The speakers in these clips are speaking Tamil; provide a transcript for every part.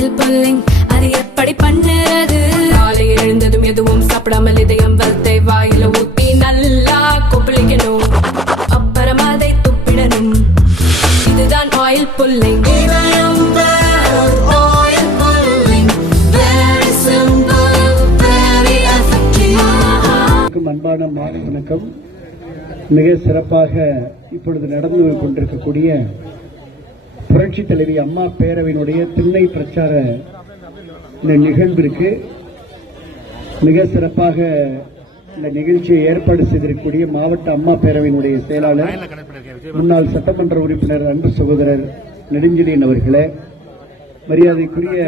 ஆயில் புல்லிங் அது எப்படி பண்ணுறது? காலையில் எழுந்ததும் எதுவும் சாப்பிடாமல் இதயம் வளத்தை வாயில ஊத்தி நல்லா கொப்பளிக்கணும், அப்புறம் அதை துப்பிடணும். இதுதான் ஆயில் புல்லிங். அன்பான மாலை வணக்கம். மிக சிறப்பாக இப்பொழுது நடந்து கொண்டிருக்கக்கூடிய புரட்சி தலைவி அம்மா பேரவையினுடைய திண்ணை பிரச்சார இந்த நிகழ்விற்கு மிக சிறப்பாக இந்த நிகழ்ச்சியை ஏற்பாடு செய்திருக்கக்கூடிய மாவட்ட அம்மா பேரவையினுடைய செயலாளர் முன்னாள் சட்டமன்ற உறுப்பினர் அன்பு சகோதரர் நெடுஞ்செழியன் அவர்களே, மரியாதைக்குரிய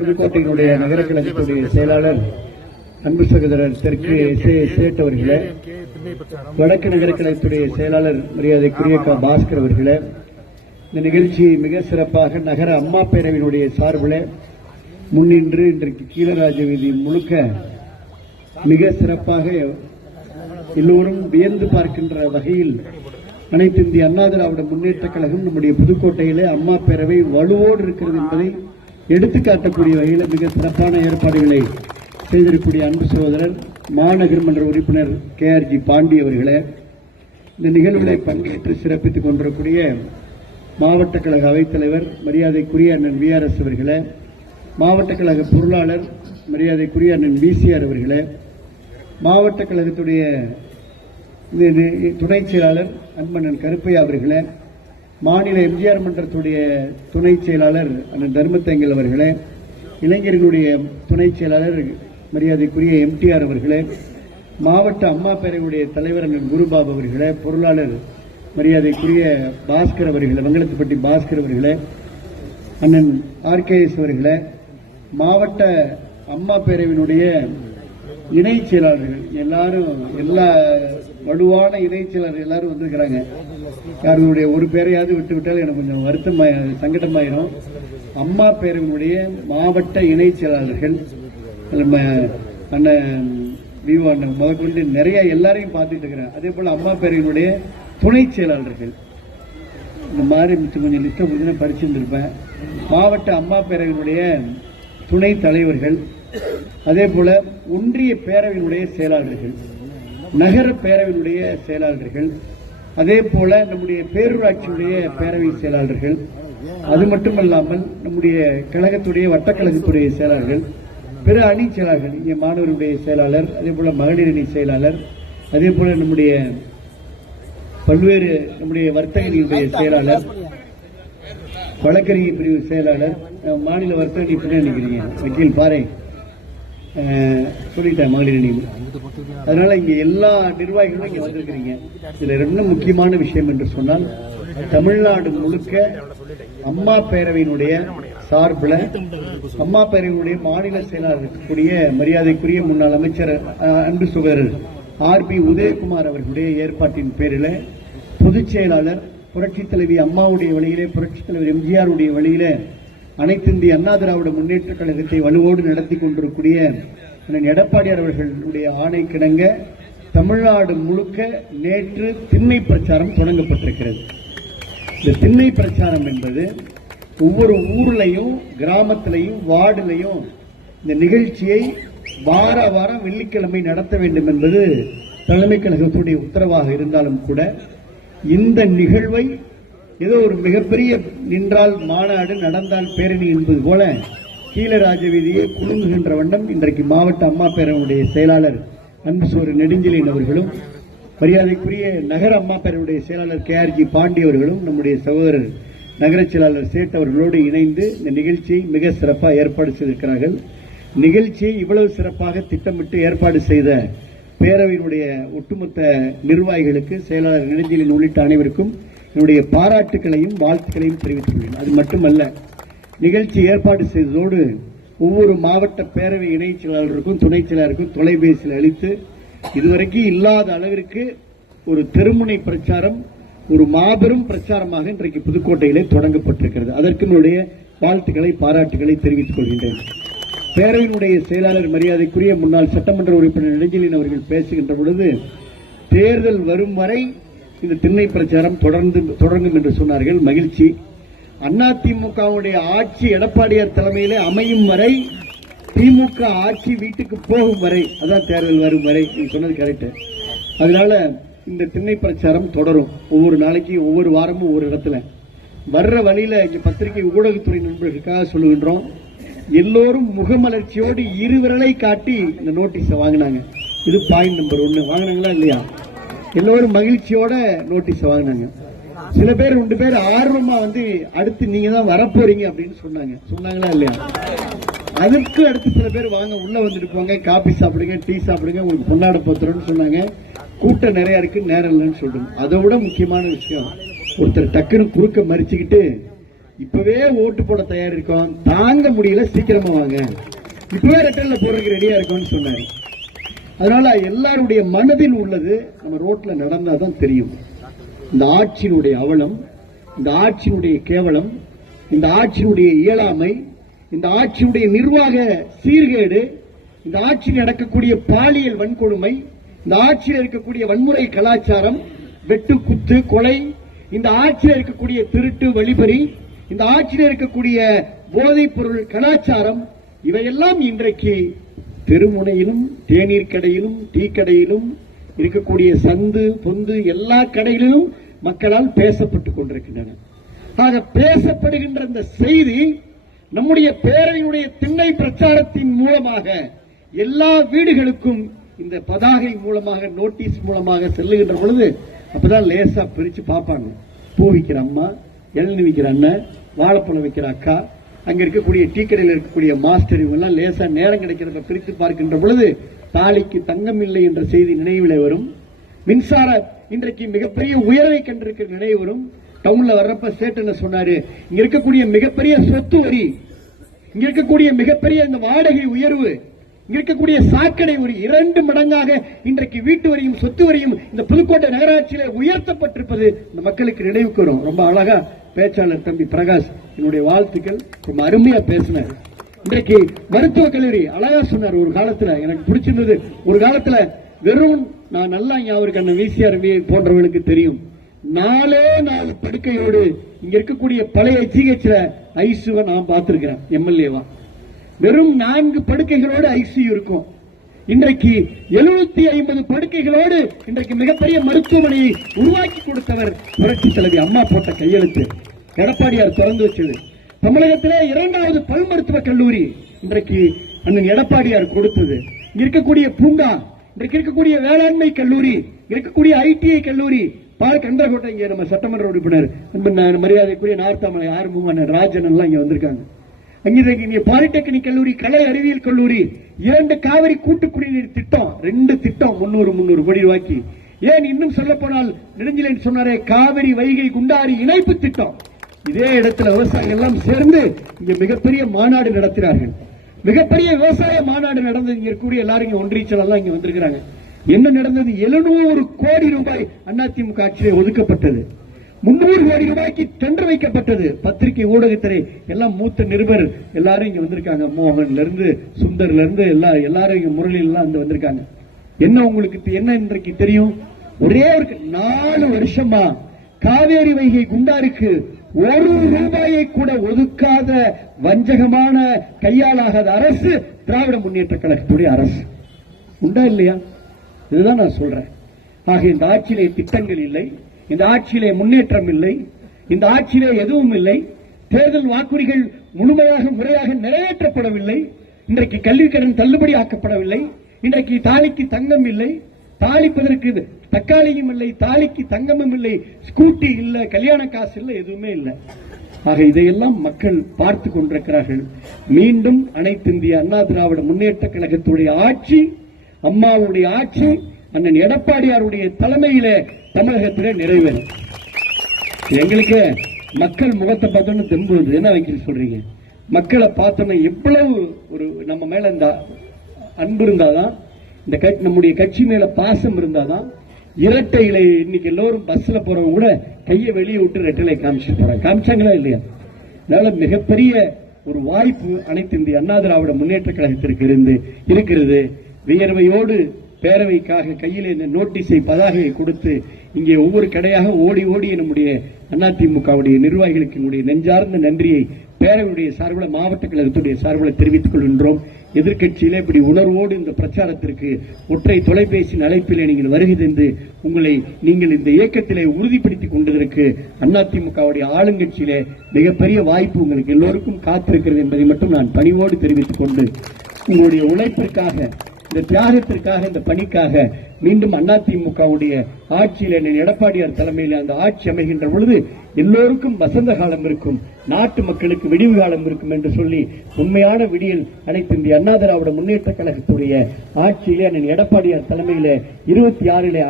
புதுக்கோட்டையினுடைய நகர கழகத்துடைய செயலாளர் அன்பு சகோதரர் தெற்கு சேட் அவர்களே, வடக்கு நகர கழகத்துடைய செயலாளர் மரியாதைக்குரிய பாஸ்கர் அவர்களே, இந்த நிகழ்ச்சியை மிக சிறப்பாக நகர அம்மா பேரவையினுடைய சார்பில் முன்னின்று இன்றைக்கு கீழராஜ வீதி முழுக்க மிக சிறப்பாக எல்லோரும் வியந்து பார்க்கின்ற வகையில் அனைத்து இந்திய அண்ணா திராவிட முன்னேற்ற கழகம் நம்முடைய புதுக்கோட்டையிலே அம்மா பேரவை வலுவோடு இருக்கிறது என்பதை எடுத்துக்காட்டக்கூடிய வகையில் மிக சிறப்பான ஏற்பாடுகளை செய்திருக்கக்கூடிய அன்பு சகோதரர் மாநகர்மன்ற உறுப்பினர் KRG பாண்டி அவர்களே, இந்த நிகழ்வுகளை பங்கேற்று சிறப்பித்துக் கொண்டிருக்கூடிய மாவட்ட கழக அவைத்தலைவர் மரியாதைக்குரிய அண்ணன் VRS அவர்களே, மாவட்ட கழக பொருளாளர் மரியாதைக்குரிய அண்ணன் VCR அவர்களே, மாவட்ட கழகத்துடைய துணை செயலாளர் அன்பண்ணன் கருப்பையா அவர்களே, மாநில எம்ஜிஆர் மன்றத்துடைய துணை செயலாளர் அண்ணன் தர்மத்தங்கல் அவர்களே, இளைஞர்களுடைய துணை செயலாளர் மரியாதைக்குரிய MTR அவர்களே, மாவட்ட அம்மா பேரவையுடைய தலைவர் அண்ணன் குருபாபு அவர்களே, பொருளாளர் மரியாதைக்குரிய பாஸ்கர் அவர்களே, மங்களத்துப்பட்டி பாஸ்கர் அவர்களே, அண்ணன் RKS அவர்களே, மாவட்ட அம்மா பேரவையினுடைய இணை செயலாளர்கள் எல்லாரும், எல்லா வலுவான இணை செயலாளர்கள் எல்லாரும் வந்திருக்கிறாங்க. யாருடைய ஒரு பேரையாவது விட்டு விட்டால் எனக்கு கொஞ்சம் வருத்தம் சங்கடமாயிரும். அம்மா பேரவையினுடைய மாவட்ட இணை செயலாளர்கள் அண்ணன் விவோ அண்ணன் முதற்கொண்டு நிறைய எல்லாரையும் பார்த்துட்டு இருக்கிறேன். அதே போல அம்மா பேரவையினுடைய துணை செயலாளர்கள் இந்த மாதிரி கொஞ்சம் லிஸ்ட்டை கொஞ்சம் படிச்சிருந்திருப்பேன். மாவட்ட அம்மா பேரவையினுடைய துணை தலைவர்கள், அதே போல ஒன்றிய பேரவையினுடைய செயலாளர்கள், நகர பேரவையினுடைய செயலாளர்கள், அதே போல நம்முடைய பேரூராட்சியுடைய பேரவை செயலாளர்கள், அது மட்டுமல்லாமல் நம்முடைய கழகத்துடைய வட்டக்கழகத்துடைய செயலாளர்கள், பிற அணி செயலாளர்கள், இங்கே மாணவர்களுடைய செயலாளர், அதே போல மகளிர் அணி செயலாளர், அதே போல நம்முடைய பல்வேறு நம்முடைய வர்த்தக அணியுடைய செயலாளர், வழக்கறிஞர் பிரிவு செயலாளர், மாநில வர்த்தக அணி பின்ன நினைக்கிறீங்க வக்கீல் பாறை சொல்லிட்டேன் மகளிர் அணி. அதனால இங்க எல்லா நிர்வாகிகளும் இங்க வந்திருக்கிறீங்க. இதுல ரெண்டு முக்கியமான விஷயம் என்று சொன்னால், தமிழ்நாடு முழுக்க அம்மா பேரவையினுடைய சார்பில் அம்மா பேரவையினுடைய மாநில செயலாளர் இருக்கக்கூடிய மரியாதைக்குரிய முன்னாள் அமைச்சர் அன்பு சகோதரர் RB உதயகுமார் அவர்களுடைய ஏற்பாட்டின் பேரில் பொதுச் செயலாளர் புரட்சித் தலைவி அம்மாவுடைய வழியிலே, புரட்சித் தலைவர் MGR உடைய வழியிலே அனைத்து இந்திய அண்ணா திராவிட முன்னேற்ற கழகத்தை வலுவோடு நடத்தி கொண்டிருக்கூடிய எடப்பாடியார் அவர்களுடைய ஆணை கிணங்க தமிழ்நாடு முழுக்க நேற்று திண்ணை பிரச்சாரம் தொடங்கப்பட்டிருக்கிறது. இந்த திண்ணை பிரச்சாரம் என்பது ஒவ்வொரு ஊர்லையும் கிராமத்திலையும் வார்டுலையும் இந்த நிகழ்ச்சியை வார வாரம் வெள்ளிக்கிழமை நடத்த வேண்டும் என்பது தலைமை கழகத்துடைய உத்தரவாக இருந்தாலும் கூட, இந்த நிகழ்வை ஏதோ ஒரு மிகப்பெரிய நின்றால் மாநாடு நடந்தால் பேரணி என்பது போல கீழராஜ வீதியை குலுங்குகின்ற வண்ணம் இன்றைக்கு மாவட்ட அம்மா பேரவையுடைய செயலாளர் அன்பு சோறு நெடுஞ்செழியன் அவர்களும், மரியாதைக்குரிய நகர அம்மா பேரவையுடைய செயலாளர் KRG பாண்டி அவர்களும், நம்முடைய சகோதரர் நகர செயலாளர் சேட் அவர்களோடு இணைந்து இந்த நிகழ்ச்சியை மிக சிறப்பாக ஏற்பாடு செய்திருக்கிறார்கள். நிகழ்ச்சியை இவ்வளவு சிறப்பாக திட்டமிட்டு ஏற்பாடு செய்த பேரவையினுடைய ஒட்டுமொத்த நிர்வாகிகளுக்கு, செயலாளர் நெடுஞ்செழியன் உள்ளிட்ட அனைவருக்கும் என்னுடைய பாராட்டுகளையும் வாழ்த்துக்களையும் தெரிவித்துக் கொள்கிறேன். அது மட்டுமல்ல, நிகழ்ச்சி ஏற்பாடு செய்ததோடு ஒவ்வொரு மாவட்ட பேரவை இணை செயலாளருக்கும் துணை செயலாளருக்கும் தொலைபேசியில் அளித்து இதுவரைக்கும் இல்லாத அளவிற்கு ஒரு தெருமுனை பிரச்சாரம், ஒரு மாபெரும் பிரச்சாரமாக இன்றைக்கு புதுக்கோட்டையிலே தொடங்கப்பட்டிருக்கிறது. அதற்கு என்னுடைய வாழ்த்துக்களை பாராட்டுகளை தெரிவித்துக் கொள்கின்றேன். பேரவையினுடைய செயலாளர் மரியாதைக்குரிய முன்னாள் சட்டமன்ற உறுப்பினர் நெடுஞ்செழியன் அவர்கள் பேசுகின்ற பொழுது, தேர்தல் வரும் வரை இந்த திண்ணை பிரச்சாரம் தொடங்கும் என்று சொன்னார்கள். மகிழ்ச்சி. அதிமுகவுடைய ஆட்சி எடப்பாடியார் தலைமையிலே அமையும் வரை, திமுக ஆட்சி வீட்டுக்கு போகும் வரை, அதான் தேர்தல் வரும் வரை, நீங்க சொன்னது கரெக்ட். அதனால இந்த திண்ணை பிரச்சாரம் தொடரும். ஒவ்வொரு நாளைக்கு, ஒவ்வொரு வாரமும் ஒவ்வொரு இடத்துல வர்ற வழியில இங்க பத்திரிகை ஊடகத்துறை நண்பர்களுக்காக சொல்லுகின்றோம். எல்லோரும் முகமலர்ச்சியோடு இருவிரலை காட்டி இந்த நோட்டீஸை வாங்கினாங்க. இது பாயிண்ட் நம்பர் 1. வாங்கினாங்களா இல்லையா? எல்லோரும் மகிழ்ச்சியோட நோட்டீஸை வாங்கினாங்க. சில பேர் 2 பேர் ஆர்வமா வந்து அடுத்து நீங்க தான் வரப்போறீங்க அப்படின்னு சொன்னாங்களா இல்லையா? அதுக்கு அடுத்து சில பேர் வாங்க உள்ள வந்துட்டு போங்க, காபி சாப்பிடுங்க, டீ சாப்பிடுங்க, உங்களுக்கு பொன்னாட போத்துறோம்னு சொன்னாங்க. கூட்டம் நிறைய இருக்கு, நேரம் இல்லைன்னு சொல்றோம். அதை விட முக்கியமான விஷயம், ஒருத்தர் டக்குன்னு குறுக்க மறிச்சுக்கிட்டு இப்பவே ஓட்டு போட தயார் இருக்கோம், தாங்க முடியல, சீக்கிரமா வாங்க, இப்பவே ரெட்டல்ல போறதுக்கு ரெடியா இருக்கோம்னு சொன்னாரு. அதனால எல்லாருடைய மனதில் உள்ளது நம்ம ரோட்ல நடந்தாதான் தெரியும். இந்த ஆட்சியினுடைய அவலம், இந்த ஆட்சியினுடைய கேவலம், இந்த ஆட்சியினுடைய இயலாமை, இந்த ஆட்சியுடைய நிர்வாக சீர்கேடு, இந்த ஆட்சியில் நடக்கக்கூடிய பாலியல் வன்கொடுமை, இந்த ஆட்சியில் இருக்கக்கூடிய வன்முறை கலாச்சாரம், வெட்டு குத்து கொலை, இந்த ஆட்சியில் இருக்கக்கூடிய திருட்டு வழிபறி, இந்த ஆட்சியில் இருக்கக்கூடிய போதைப் பொருள் கலாச்சாரம், இவையெல்லாம் இன்றைக்கு தெருமுனையிலும், தேநீர் கடையிலும், டீ கடையிலும் இருக்கக்கூடிய சந்து பொந்து எல்லா கடைகளிலும் மக்களால் பேசப்பட்டுக் கொண்டிருக்கின்றன. ஆக பேசப்படுகின்ற இந்த செய்தி நம்முடைய பேரவையினுடைய திண்ணை பிரச்சாரத்தின் மூலமாக எல்லா வீடுகளுக்கும் இந்த பதாகை மூலமாக, நோட்டீஸ் மூலமாக செல்லுகின்ற பொழுது அப்பதான் லேசா பிரிச்சு பார்ப்பாங்க. பூ விற்கிற அம்மா, இளநீர் விற்கிற அண்ணன், வாழைப்பழம் விற்கிற அக்கா, அங்க இருக்கக்கூடிய டீ கடையில் இருக்கக்கூடிய மாஸ்டர், இவங்க எல்லாம் லேசா நேரம் கிடைக்கிறத பிரித்து பார்க்கின்ற பொழுது தாலிக்கு தங்கம் இல்லை என்ற செய்தி நினைவிலே வரும். மின்சார இன்றைக்கு மிகப்பெரிய உயர்வை கண்டிருக்கிற நினைவு வரும். டவுன்ல வர்றப்ப சேட்டு சொன்னாரு, இங்க இருக்கக்கூடிய மிகப்பெரிய சொத்து வரி, இங்க இருக்கக்கூடிய மிகப்பெரிய இந்த வாடகை உயர்வு, இங்க இருக்கக்கூடிய சாக்கடை வரி 2 மடங்காக இன்றைக்கு வீட்டு வரியும் சொத்து வரியும் இந்த புதுக்கோட்டை நகராட்சியில உயர்த்தப்பட்டிருப்பது இந்த மக்களுக்கு நினைவுக்கு வரும். ரொம்ப அழகா பேச்சாளர் தம்பி பிரகாஷ், என்னுடைய வாழ்த்துக்கள், ரொம்ப அருமையா பேசினார். இன்றைக்கு மருத்துவக் கல்லூரி அழகா சொன்னார். ஒரு காலத்துல எனக்கு பிடிச்சிருந்தது, ஒரு காலத்துல வெறும் நான் நல்லா ஞாபகம் விசிஆர் போன்றவர்களுக்கு தெரியும், 4 படுக்கையோடு இங்க இருக்கக்கூடிய பழைய ஜிஹெச்ல ஐசியூவை நான் பார்த்திருக்கிறேன். எம்எல்ஏவா வெறும் 4 படுக்கைகளோடு ஐசியூ இருக்கும். இன்றைக்கு 750 படுக்கைகளோடு இன்றைக்கு மிகப்பெரிய மருத்துவமனையை உருவாக்கி கொடுத்தவர் புரட்சி தலைவி அம்மா போட்ட கையெழுத்து, எடப்பாடியார் திறந்து வச்சது. தமிழகத்திலே 2வது பல் மருத்துவக் கல்லூரி இன்றைக்கு அண்ணன் எடப்பாடியார் கொடுத்தது. இங்க இருக்கக்கூடிய பூங்கா, இன்றைக்கு இருக்கக்கூடிய வேளாண்மை கல்லூரி, இருக்கக்கூடிய ஐடிஐ கல்லூரி, பார்க் கந்தரகோட்டை, இங்க நம்ம சட்டமன்ற உறுப்பினர் மரியாதைக்குரிய நார்த்தாமலை ஆறுமுக ராஜன் எல்லாம் இங்க வந்திருக்காங்க. அங்கே பாலிடெக்னிக் கல்லூரி, கலை அறிவியல் கல்லூரி, 2 காவிரி கூட்டு குடிநீர் திட்டம், 2 திட்டம் 300 கோடி ரூபாய்க்கு. ஏன் இன்னும் சொல்ல போனால் நெடுஞ்சிலேன்னு சொன்னாரே, காவிரி வைகை குண்டாரி இணைப்பு திட்டம். இதே இடத்துல விவசாயிகள் எல்லாம் சேர்ந்து இங்க மிகப்பெரிய மாநாடு நடத்தினார்கள். மிகப்பெரிய விவசாய மாநாடு நடந்தது. இங்க இருக்கக்கூடிய எல்லாரும் இங்க ஒன்றியச்சல் எல்லாம் இங்க வந்திருக்கிறாங்க. என்ன நடந்தது? 700 கோடி ரூபாய் அதிமுக ஆட்சியிலே ஒதுக்கப்பட்டது. 300 கோடி ரூபாய்க்கு டெண்டர் வைக்கப்பட்டது. பத்திரிகை ஊடகத்துறை எல்லாம் மூத்த நிருபர் எல்லாரும் இங்க வந்திருக்காங்க. மோகன்ல இருந்து சுந்தர்ல இருந்து எல்லாரும் இங்க முரளில எல்லாம் வந்திருக்காங்க. என்ன உங்களுக்கு என்ன இன்றைக்கு தெரியும்? ஒரே ஒரு 4 வருஷமா காவேரி வைகை குண்டாருக்கு 1 ரூபாயை கூட ஒதுக்காத வஞ்சகமான கையாளாகாத அரசு திராவிட முன்னேற்ற கழகத்துடைய அரசு. உண்டா இல்லையா? இதுதான் நான் சொல்றேன். ஆக இந்த ஆட்சியிலே திட்டங்கள் இல்லை, இந்த ஆட்சியிலே முன்னேற்றம் இல்லை, இந்த ஆட்சியிலே எதுவும் இல்லை. தேர்தல் வாக்குறுதிகள் முழுமையாக முறையாக நிறைவேற்றப்படவில்லை. இன்றைக்கு கல்விக்கடன் தள்ளுபடி ஆக்கப்படவில்லை. இன்றைக்கு தாலிக்கு தங்கம் இல்லை, தாளிப்பதற்கு தக்காளியும் இல்லை, தாலிக்கு தங்கமும் இல்லை, ஸ்கூட்டி இல்ல, கல்யாண காசு இல்லை, எதுவுமே இல்லை. ஆக இதையெல்லாம் மக்கள் பார்த்து கொண்டிருக்கிறார்கள். மீண்டும் அனைத்து இந்திய அண்ணா திராவிட முன்னேற்ற கழகத்துடைய ஆட்சி, அம்மாவுடைய ஆட்சி, அண்ணன் எடப்பாடியாருடைய தலைமையிலே தமிழகத்திலே நிறைவேறும். எங்களுக்கு மக்கள் முகத்தை பார்த்தோன்னு தெம்புவது. என்ன வைக்க சொல்றீங்க? மக்களை பார்த்தோன்னா எவ்வளவு ஒரு நம்ம மேல இந்த அன்பு இருந்தாதான், இந்த நம்முடைய கட்சி மேல பாசம் இருந்தாதான். இரட்டை இலை இன்னைக்கு எல்லோரும் பஸ்ல போறவங்க கூட கையை வெளியே விட்டு ரெட்டலை காமிச்சு போறாங்க. காமிச்சாங்களா இல்லையா? அதனால மிகப்பெரிய ஒரு வாய்ப்பு அனைத்து இந்திய அண்ணா திராவிட முன்னேற்ற கழகத்திற்கு இருக்கிறது. வியர்வையோடு பேரவைக்காக கையில் இந்த நோட்டீஸை பதாகையை கொடுத்து இங்கே ஒவ்வொரு கடையாக ஓடி ஓடி நம்முடைய அதிமுகவுடைய நிர்வாகிகளுக்கு என்னுடைய நெஞ்சார்ந்த நன்றியை பேரவையுடைய சார்பில் மாவட்ட கழகத்துடைய சார்பில் தெரிவித்துக் கொள்கின்றோம். எதிர்க்கட்சியிலே இப்படி உணர்வோடு இந்த பிரச்சாரத்திற்கு ஒற்றை தொலைபேசி அழைப்பிலே நீங்கள் வருகை தந்து நீங்கள் இந்த இயக்கத்திலே உறுதிப்படுத்திக் கொண்டதற்கு அதிமுகவுடைய ஆளுங்கட்சியிலே மிகப்பெரிய வாய்ப்பு உங்களுக்கு எல்லோருக்கும் காத்திருக்கிறது என்பதை மட்டும் நான் பணிவோடு தெரிவித்துக் கொண்டு உங்களுடைய உழைப்பிற்காக இந்த தியாகத்திற்காக இந்த பணிக்காக மீண்டும் அதிமுகவுடைய ஆட்சியில் எடப்பாடியார் தலைமையில் அந்த ஆட்சி அமைகின்ற பொழுது எல்லோருக்கும் வசந்த காலம் இருக்கும், நாட்டு மக்களுக்கு விடிவு காலம் இருக்கும் என்று சொல்லி உண்மையான விடியல் அனைத்து இந்திய அண்ணா திராவிட முன்னேற்ற கழகத்துடைய ஆட்சியிலே அண்ணன் எடப்பாடியார் தலைமையில 26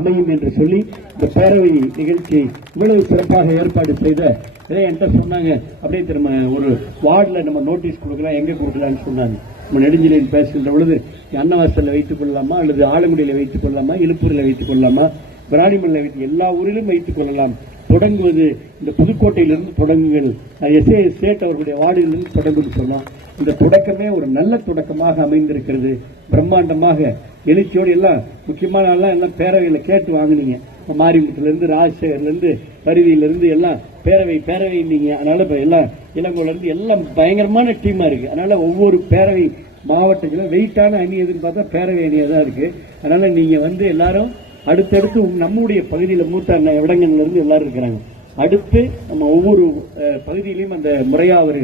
அமையும் என்று சொல்லி இந்த பேரவை நிகழ்ச்சியை இவ்வளவு சிறப்பாக ஏற்பாடு செய்த என்கிட்ட சொன்னாங்க. அப்படியே திரும்ப ஒரு வார்டில் நம்ம நோட்டீஸ் கொடுக்கலாம், எங்க கொடுக்கலாம்னு சொன்னாங்க. நம்ம நெடுஞ்சிலையில் பேசுகின்ற பொழுது அன்னவாசலில் வைத்துக் கொள்ளலாமா அல்லது ஆலங்குடியில் வைத்துக் கொள்ளலாமா, இழுப்பூரில் வைத்துக் கொள்ளலாமா, விராலிமலையில் வைத்து எல்லா ஊரிலும் வைத்துக் கொள்ளலாம். தொடங்குவது இந்த புதுக்கோட்டையிலிருந்து தொடங்குங்கள், சேட் அவர்களுடைய வார்டிலிருந்து தொடங்கும் சொன்னோம். இந்த தொடக்கமே ஒரு நல்ல தொடக்கமாக அமைந்திருக்கிறது. பிரம்மாண்டமாக எழுச்சியோடு எல்லாம் முக்கியமான எல்லாம் பேரவையில் கேட்டு வாங்கினீங்க. மாரிமுத்திலிருந்து ராஜசேகர்லேருந்து பருவியிலிருந்து எல்லாம் பேரவை நீங்க. அதனால இப்ப எல்லாம் இளங்கோல இருந்து எல்லாம் பயங்கரமான டீமா இருக்கு. அதனால ஒவ்வொரு பேரவை மாவட்டத்திலும் வெயிட்டான அணி எதுன்னு பார்த்தா பேரவை அணியா தான் இருக்கு. அதனால நீங்க எல்லாரும் அடுத்தடுத்து நம்முடைய பகுதியில் மூத்த இடங்கள்ல இருந்து எல்லாரும் இருக்கிறாங்க. அடுத்து நம்ம ஒவ்வொரு பகுதியிலையும் அந்த முறையா அவர்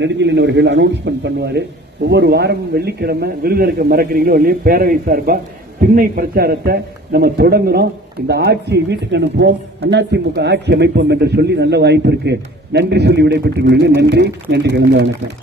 நெடுஞ்செழியன் அவர்கள் அனௌன்ஸ்மெண்ட் பண்ணுவாரு. ஒவ்வொரு வாரமும் வெள்ளிக்கிழமை விருதெடுக்க மறக்கிறீங்களோ இல்லையோ பேரவை சார்பா திண்ணை பிரச்சாரத்தை நம்ம தொடங்குறோம். இந்த ஆட்சியை வீட்டுக்கு அனுப்புவோம், அதிமுக ஆட்சி அமைப்போம் என்று சொல்லி நல்ல வாய்ப்பு இருக்கு. நன்றி சொல்லி விடைபெற்றுக் கொள்ளுங்கள். நன்றி கலந்து வணக்கம்.